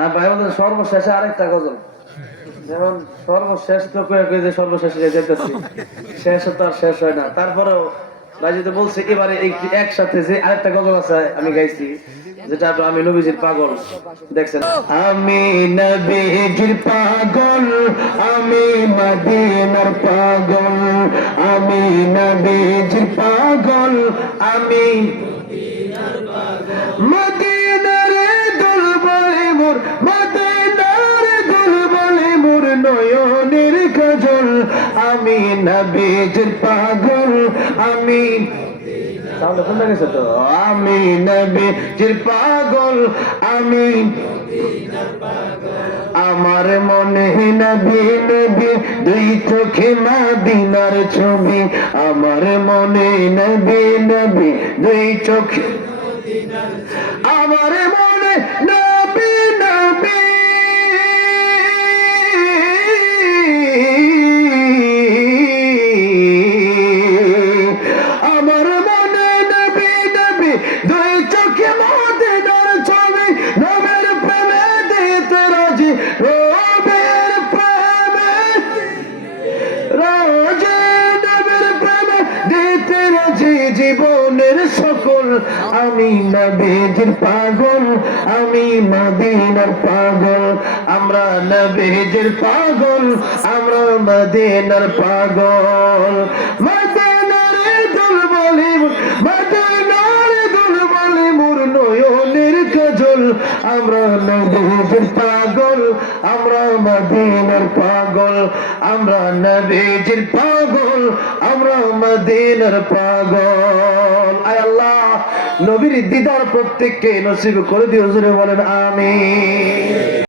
আর ভাই বলতে সর্বশেষে আরেকটা গজল, যেমন সর্বশেষ তো কয়ে কয়ে যে সর্বশেষে যেতেছি, শেষ তো আর শেষ হয় না। তারপরেও ভাই যদি বলছে এবারে একসাথে যে আরেকটা গজল আছে আমি গাইছি, যেটা আমি নবীজির পাগল। দেখছেন, আমি নবীজির পাগল, আমি মদিনার পাগল, আমি নবীজির পাগল, আমি মদিনার দুল বলে মোর, মদিনার দুল বলে মোর নয়নের কাজল, আমি নবীজির পাগল, আমি তাহলে কোনটা গেছে তো, আমি নবীজির পাগল, আমি আমার মনে নবী নবী, দুই চোখে মদিনার ছবি, আমার মনে নবী নবী, দুই চোখে আমার মনে নবী নবী, আমার মনে নবী নবী, দুই চোখে মদিনার ছবি, নবের প্রেমে দিতে রাজি, নবের প্রেমে রাজি, নবের প্রেমে দিতে রাজি জীবনের সকল, আমি নবীজির পাগল, আমি মদিনার পাগল, আমরা নবীজির পাগল, আমরা মদিনার পাগল, মদিনার দুল বলি, মদিনার দুল বলি মোর নয়নের কাজল, আমরা নবীজির পাগল, আমরা মদিনার পাগল, আমরা নবীজির পাগল, আমরা মদিনার পাগল। আয় আল্লাহ, নবীর দিদার প্রত্যেককে নসিব করে দিও, জোরে বলেন আমিন।